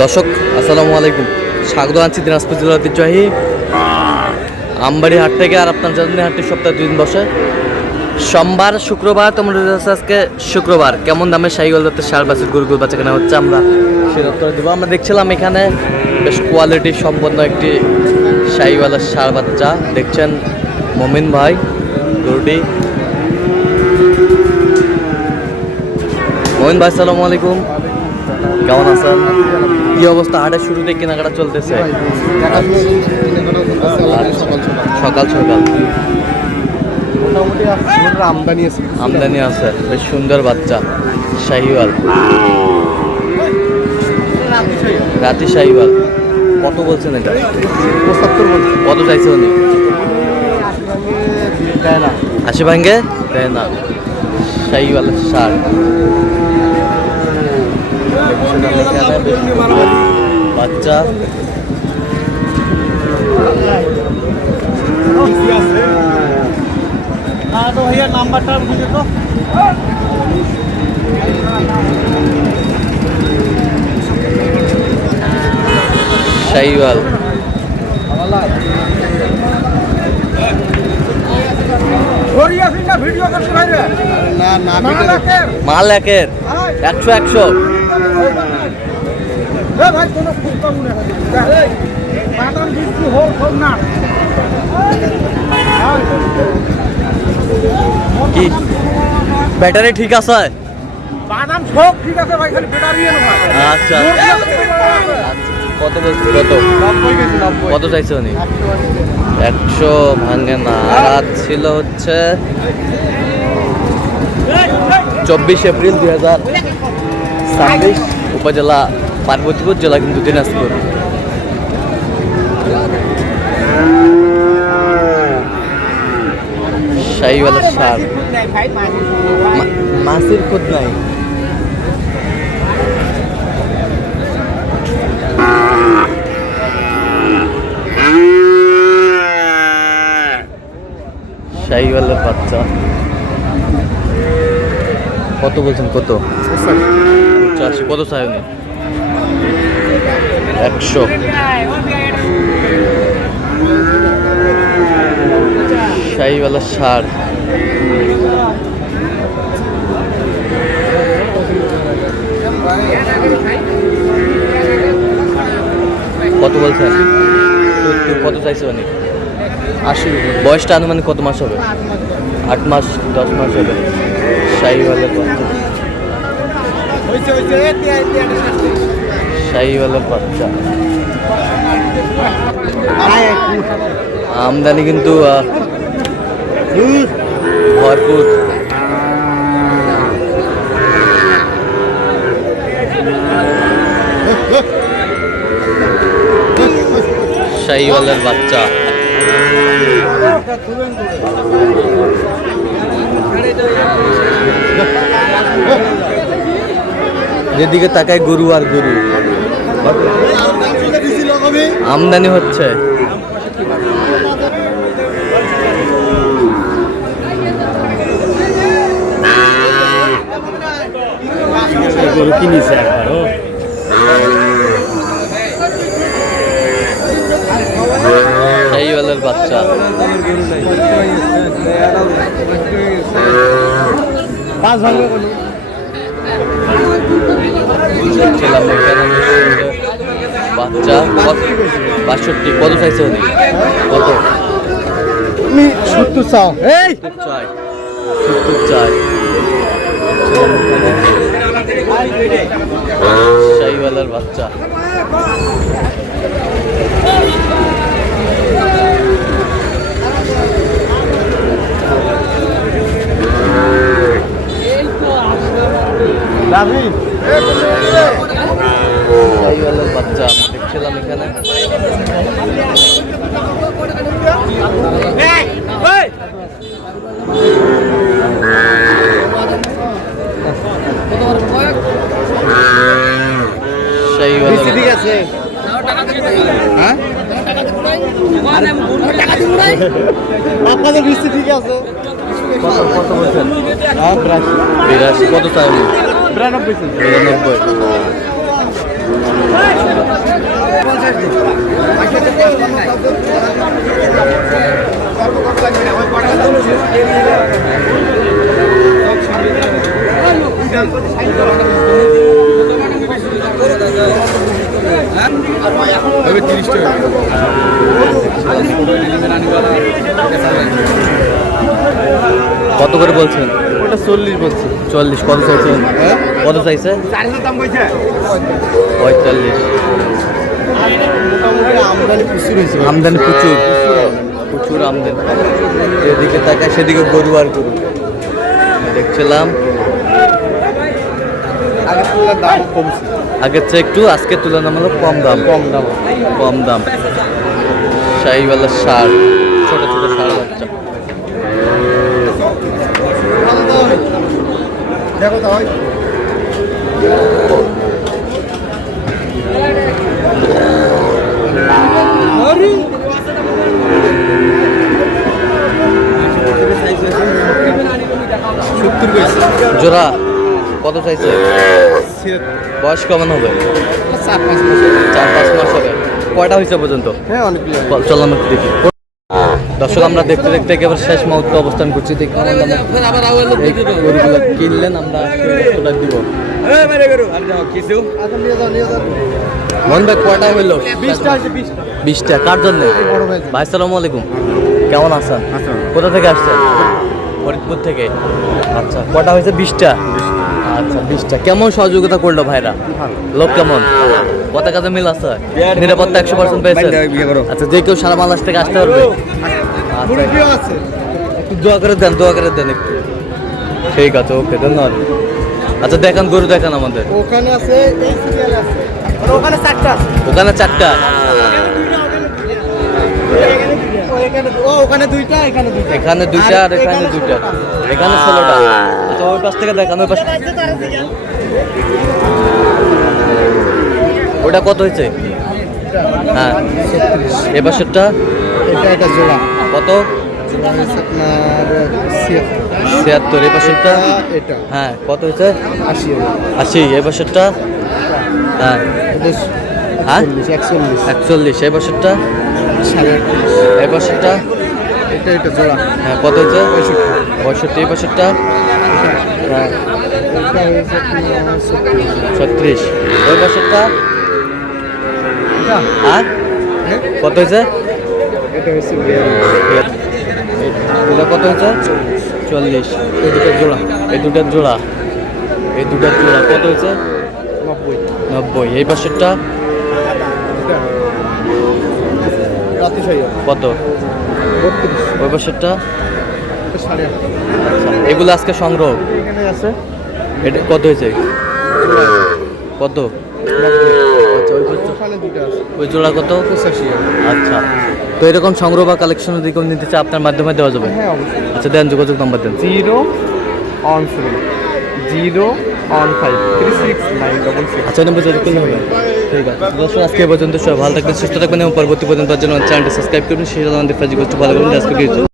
দর্শক আসসালামু আলাইকুম, স্বাগত জানাচ্ছি দিনাজপুর জেলার ঐতিহ্যবাহী আমবাড়ি হাট থেকে। আর আপনার জন্য হাটটি সপ্তাহে 2 দিন বসে, সোমবার শুক্রবার। তোমরা আজকে শুক্রবার কেমন দামে শাহিওয়াল জাতের ষাঁড় বাছুর গরুগুলো বাচ্চা কেনা হচ্ছে আমরা সে উত্তর দেবো। আমরা দেখছিলাম এখানে বেশ কোয়ালিটি সম্পন্ন একটি শাহিওয়ালের ষাঁড় বাচ্চা দেখছেন মমিন ভাই। গরুটি মমিন ভাই আসসালামু আলাইকুম, কেমন আছেন? কি অবস্থা? হাটের শুরুতে কেনাকাটা চলতেছে সকাল সকাল? মোটামুটি আমদানি আছে, বেশ সুন্দর বাচ্চা শাহিওয়াল, রাতি শাহিওয়াল। কত বলছেন এটা? 75 বলছে। কত চাইছে উনি? 80 ভাঙ্গে দেয় না। শাহিওয়ালের ষাঁড় বাচ্চা। নাম্বারটা বুঝে তো শাহিওয়াল মাল একের 100 কি ব্যাটারি ঠিক আছে? বাদাম সব ঠিক আছে ভাই, খালি ব্যাটারি আচ্ছা কত বলছে? কত চাইছে উনি? 100 ভাঙে না। আর ছিল হচ্ছে 24 এপ্রিল 2026, উপজেলা পার্বতীপুর, জেলা কিন্তু দিনাজপুর। শাহিওয়ালের ষাঁড়, মাছের খুদ নাই। শাহিওয়ালের বাচ্চা কত বলছেন? কত? 85। কত চাই উনি? 100। শাহিওয়ালের ষাঁড় কত বলছেন? 70। কত চাইছে উনি? 80। বয়সটা আনুমানিক কত মাস হবে? 8 মাস 10 মাস হবে। শাহিওয়ালের বাচ্চা, শাহিওয়ালের বাচ্চা। আমদানি কিন্তু ভরপুর। শাহিওয়ালের বাচ্চা যেদিকে তাকায় গরু আর গরু। আমদানি হচ্ছে। গরু কিনেছে একবারও। শাহিওয়ালের বাচ্চা বাচ্চা 62। কত চাইছে উনি? কত? তুমি 70 চাও? এই 70 চাই। শাহিওয়ালের বাচ্চা শাহিওয়ালের বাচ্চা আমরা দেখছিলাম এখানে। শাহিওয়ালের ঠিক আছে। হ্যাঁ আপনাদের বৃষ্টি ঠিক আছে। কত বলছেন? 82। কত চাই? 92। 92। কত করে বলছেন? ওটা 40 বলছি। 40। কত চাইছেন? কত চাইছে? 45। আমদানি প্রচুর হয়েছে। আমদানি প্রচুর প্রচুর আমদানি। এদিকে তাকায় সেদিকে গরু আর গরু দেখছিলাম। আগের তুলনায় দাম কমছে। আগের চেয়ে একটু আজকের তুলনামূলক কম দাম। কম দাম। শাহিওয়ালা ষাঁড়, ছোট ছোট ষাঁড় বাচ্চা। দেখো তো ভাই, জোড়া কত চাইছে? বয়স কেমন হবে? 4-5 মাস হবে। কয়টা হয়েছে পর্যন্ত? হ্যাঁ অনেকগুলো। চল আমরা একটু দেখি। দর্শক, আমরা দেখতে দেখতে একেবারে শেষ মুহূর্তে অবস্থান করছি। দেখি গরুগুলো কিনলেন, আমরা কতটা দিব। মোহন ভাই, কয়টা হইলো? 20টা। কার জন্য? ভাই সালামু আলাইকুম, কেমন আছেন? কোথা থেকে আসছেন? ফরিদপুর থেকে। আচ্ছা, কটা হয়েছে? 20টা। আচ্ছা, 20টা। কেমন সহযোগিতা করলো ভাইরা? লোক কেমন? কথা কাজে মিল আছে? নিরাপত্তা 100% পেয়েছেন? আচ্ছা, যে কেউ সারা বাংলাদেশ থেকে আসতে পারবে? আচ্ছা, একটু দোয়া করে দেন একটু। ঠিক আছে, ওকে, ধন্যবাদ। আচ্ছা, দেখান, গরু দেখান আমাদের। ওখানে আছে, এই সিরিয়াল আছে, আর ওখানে 4টা আছে। ওখানে 4টা। ওখানে 2টা, এখানে 2টা। এখানে 2টা আর এখানে 2টা। এখানে 16টা। তো ওই পাশ থেকে দেখান, ওই পাশ। ওটা কত হয়েছে? হ্যাঁ, এ পাশেরটা এটা জোড়া কত? জোড়া হচ্ছে আপনার 76। এ পাশেরটা? এটা হ্যাঁ, কত হয়েছে? 80। 80। এ পাশেরটা? হ্যাঁ। হ্যাঁ, 41। এ পাশেরটা? 38। এ পাশেরটা? এটা জোড়া। হ্যাঁ, কত হয়েছে? 65। এ পাশেরটা? হ্যাঁ, এটা হচ্ছে আপনার 36। ওই পাশেরটা? এটা হ্যাঁ, কত হয়েছে? এটা হচ্ছে এটা কত হয়েছে? 40। এই দুটার জোড়া। এই দুটার জোড়া কত হয়েছে? 90। এই পাশেরটা কত? 32। ওই পাশেরটা? 8.5। এগুলো আজকে সংগ্রহ। এখানে আছে এটা কত হয়েছে? কত? আচ্ছা, ওখানে 2টা আছে। ওই জোড়া কত? 85। আচ্ছা, তো এরকম সংগ্রহ বা কালেকশন যদি কেউ নিতে চায় আপনার মাধ্যমে দেওয়া যাবে? হ্যাঁ অবশ্যই। আচ্ছা, দেন, যোগাযোগ নাম্বার দেন। 013 015 36 আচ্ছা, নম্বর যোগাযোগ করলে হবে। ঠিক আছে দর্শক, আজকে এই পর্যন্ত। সবাই ভালো থাকবেন, সুস্থ থাকবেন এবং পরবর্তী পর্যন্ত জন্য চ্যানেলটি সাবস্ক্রাইব করবেন। সেই জন্য আমাদের ফেসবুক ফলো করবেন।